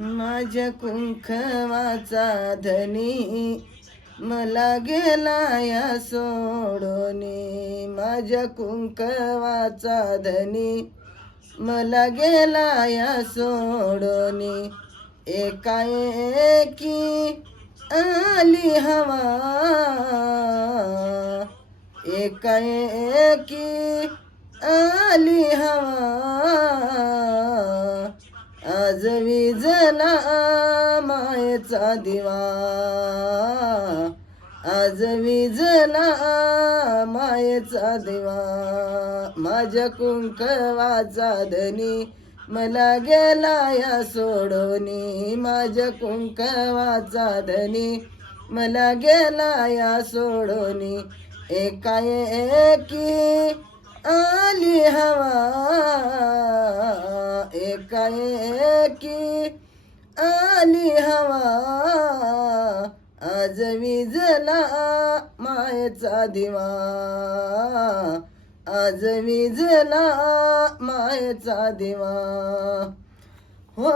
माझ्या कुंखवाचा धनी मला गेला या सोडोनी. माझ्या कुंकवाचा धनी मला गेला या सोडोनी. एकाएकी आली हवा. एकाएकी आली हवा. आज विजना मायेचा दिवा. आज विजना मायेचा दिवा. माझ्या कुंकवाचा धनी मला गेला या सोडोनी माझ्या कुंकवाचा धनी मला गेला या सोडोनी एकाएकी आली हवा एकाएकी आली हवा आज विजला मायेचा दिवा. आज विजला मायेचा दिवा. हो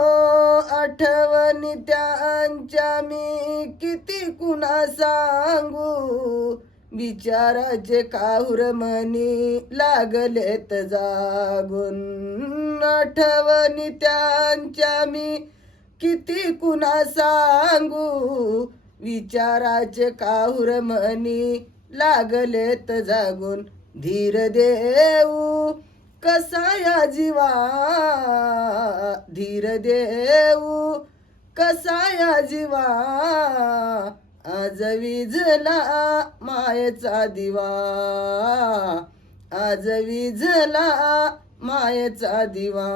आठवणी त्यांच्या मी किती कुणा सांगू. विचाराचे काहुर मनी लागलेत जागून. आठवणी त्यांच्या मी किती कुणा सांगू? विचाराचे काहुर मनी लागलेत जागून. धीर देऊ कसा या जीवा? धीर देऊ कसा या जीवा? आज विजला मायेचा दिवा. आज विजला मायेचा दिवा.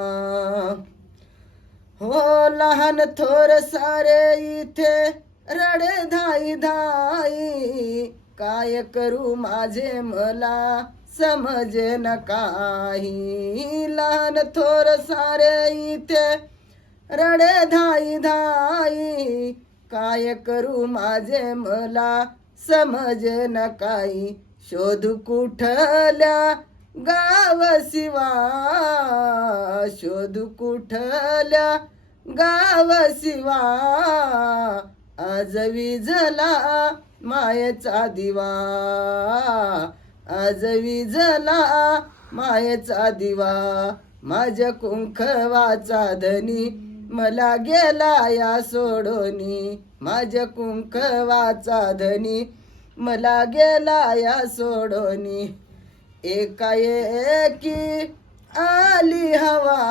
हो लहान थोर सारे इथे रडे धाई धाई. काय करू माझे मला समजे न काही. लहान थोर सारे इथे रडे धाई धाई. काय करू माझे मला? समज न काही शोध कुठल्या गाव शिवा शोध कुठल्या गाव शिवा आज विझला मायेचा दिवा. आज विझला मायेचा दिवा. माझ्या कुंखवाचा धनी मला गेला या सोडोनी माझ्या कुंकवाचा धनी. मला गेला या सोडोनी एकाएकी आली हवा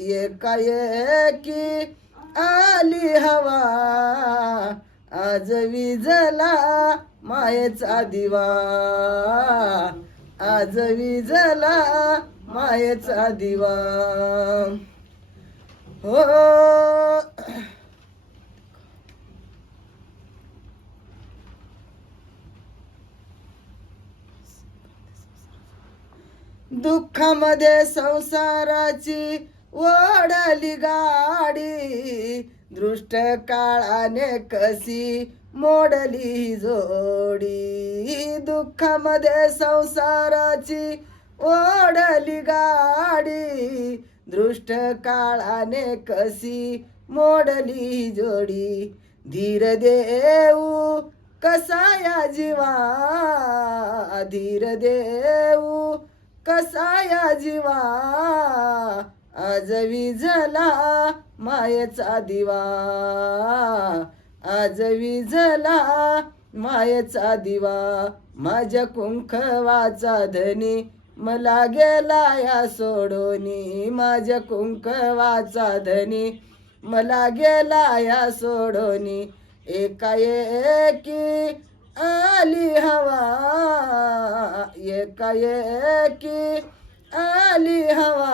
एकाएकी आली हवा. आज विजला मायेचा दिवा आज विजला मायेचा दिवा. हो दुःखामध्ये संसाराची ओढली गाडी दृष्ट काळाने कशी मोडली जोडी. दुःखामध्ये संसाराची ओढली गाडी दृष्ट काळाने कशी मोडली जोडी? धीर देऊ कसा या जीवा? धीर देऊ कसा या जीवा? आज विझला मायेचा दिवा. आज विझला मायेचा दिवा. माझ्या कुंखवाचा धनी मला गेला या सोडोनी माझ्या कुंकवाचा धनी. मला गेला या सोडोनी एकाएकी आली हवा. एकाएकी आली हवा.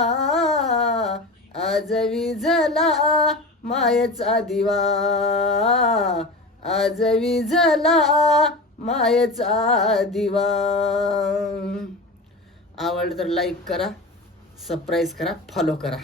आज विझला मायेचा दिवा. आज विझला मायेचा दिवा. आवडलं तर लाईक करा सबस्क्राईब करा फॉलो करा.